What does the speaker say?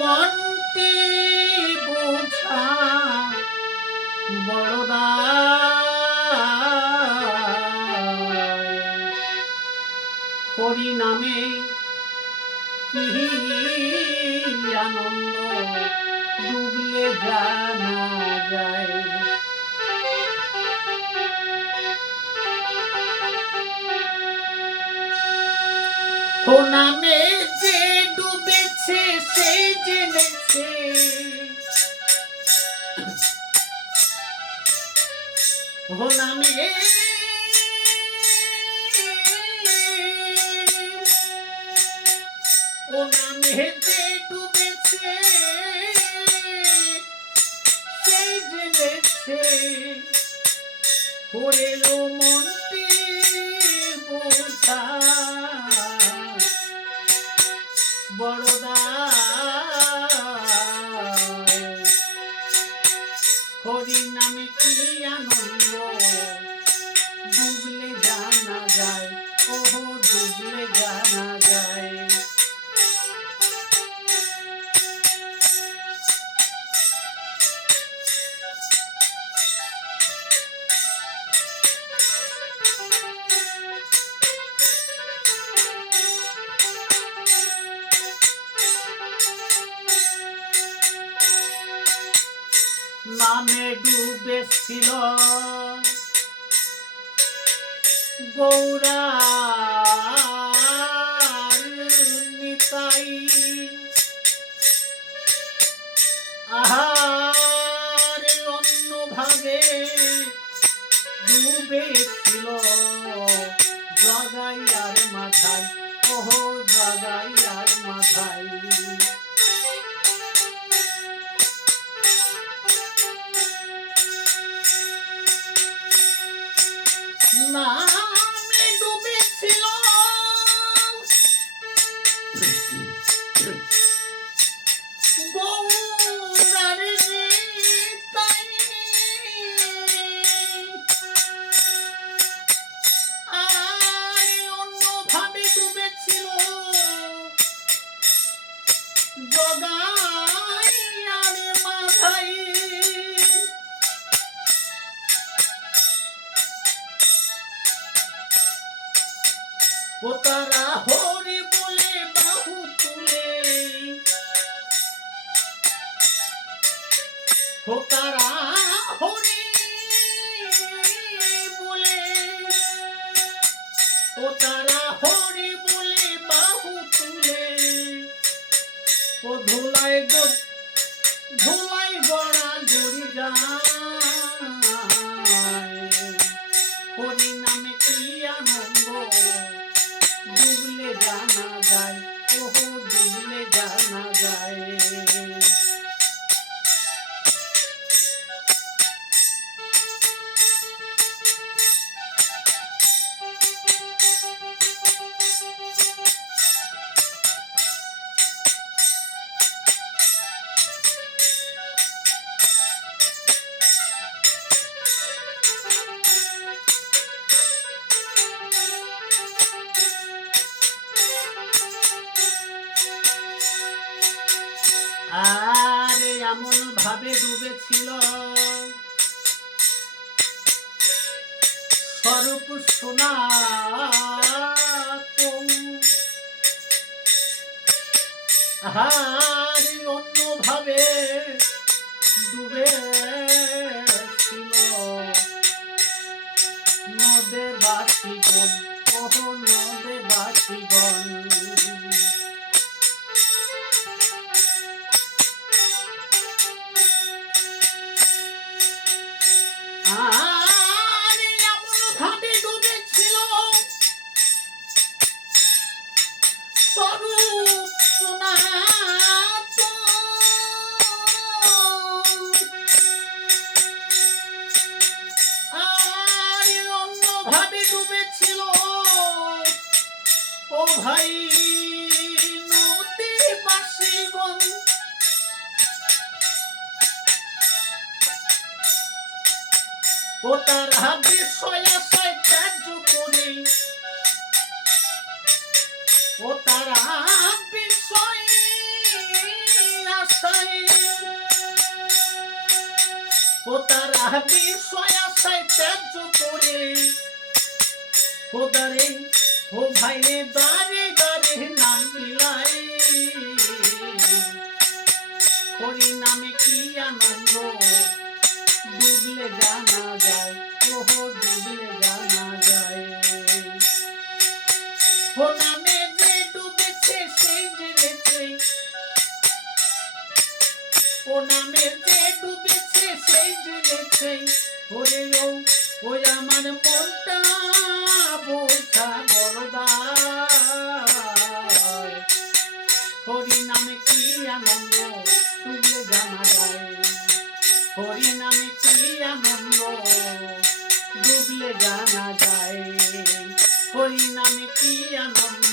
মনটি বোঝা বড়দা। হরি নামে আনন্দ ডুবলে জানা যায়। নামে নামে যে ডুবেছে নামে ডুবেছিল। গৌরা নিতাই আহার অন্য ভাগে ডুবেছিল আর মাথায় ওহো আর মাথায়। নামে তারা হরি বলে। ও তারা হরি বলে বাহু তুলে। ও গড়া জড়ি যায় ভাবে ডুবেছিল। স্বরূপ সোনা আর অন্য ভাবে ডুবে ছিল নদে বাসিগণ ওহ ভাবে ডুবেছিল। ও ভাই নদী বাসীগণ ও তার হাতে সয়া কার্য করে ও তারা বিষয় আশায় ও তারা বিষয় আশায় ত্যায্য করে খোদারে ও ভাইরে, দারে দারে নাম মিলাই হরি নামে কি আনন্দ, ডুবলে জানা যায়, ওহো, ডুবলে জানা যায়। ও নামে যে ডুবেছে, সেই জেনেছে ও নামে যে ডুবেছে, সেই জেনেছে ওরে ও, ওই আমার মনটা। হরি নামে কি আনন্দ